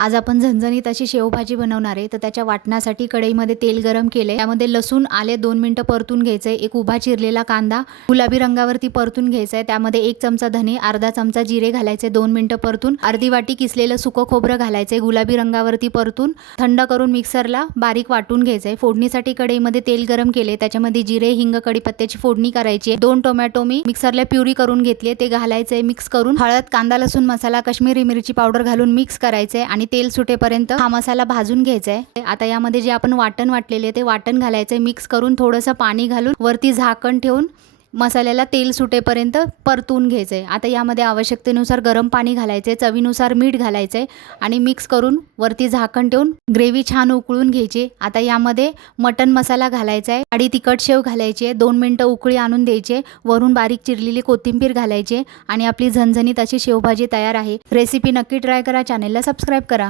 आज आपण झणझणीत अशी शेवभाजी बनवणार आहे। तर त्याच्या वाटण्यासाठी कढईमध्ये तेल गरम केले, त्यामध्ये लसूण आले 2 मिनिटं परतून घ्यायचे, एक उभा चिरलेला कांदा गुलाबी रंगावरती परतून घ्यायचा आहे, त्यामध्ये 1 चमचा धने, अर्धा चमचा जिरे घालायचे, 2 मिनिटं परतून अर्धी वाटी किसलेलं सुकं खोबरं घालायचे, गुलाबी रंगावरती परतून थंड करून मिक्सरला बारीक वाटून घ्यायचे। फोडणीसाठी कढईमध्ये तेल गरम केले, त्याच्यामध्ये जिरे, हिंग, कढीपत्त्याची फोडणी करायची। 2 टोमॅटो मी मिक्सरला प्युरी करून घेतले, ते घालायचे, मिक्स करून हळद, कांदा, लसूण मसाला, काश्मीरी मिरची पावडर घालून मिक्स करायचे आणि तेल सुटेपर्यंत हा मसाला भाजून घ्यायचा आहे। आता यामध्ये जे आपण वाटण वाटलेले ते वाटण घालायचे, मिक्स करून थोडंसं पाणी घालून वरती झाकण ठेवून मसाल्याला तेल सुटेपर्यंत परतून घ्यायचे। आता यामध्ये आवश्यकतेनुसार गरम पाणी घालायचे, चवीनुसार मीठ घालायचे आणि मिक्स करून वरती झाकण ठेवून ग्रेव्ही छान उकळून घ्यायची। आता यामध्ये मटन मसाला घालायचा आहे आणि तिखट शेव घालायची आहे, 2 मिनिटं उकळी आणून द्यायचे, वरून बारीक चिरलेली कोथिंबीर घालायची आणि आपली झणझणीत अशी शेवभाजी तयार आहे। रेसिपी नक्की ट्राय करा, चॅनलला सबस्क्राइब करा।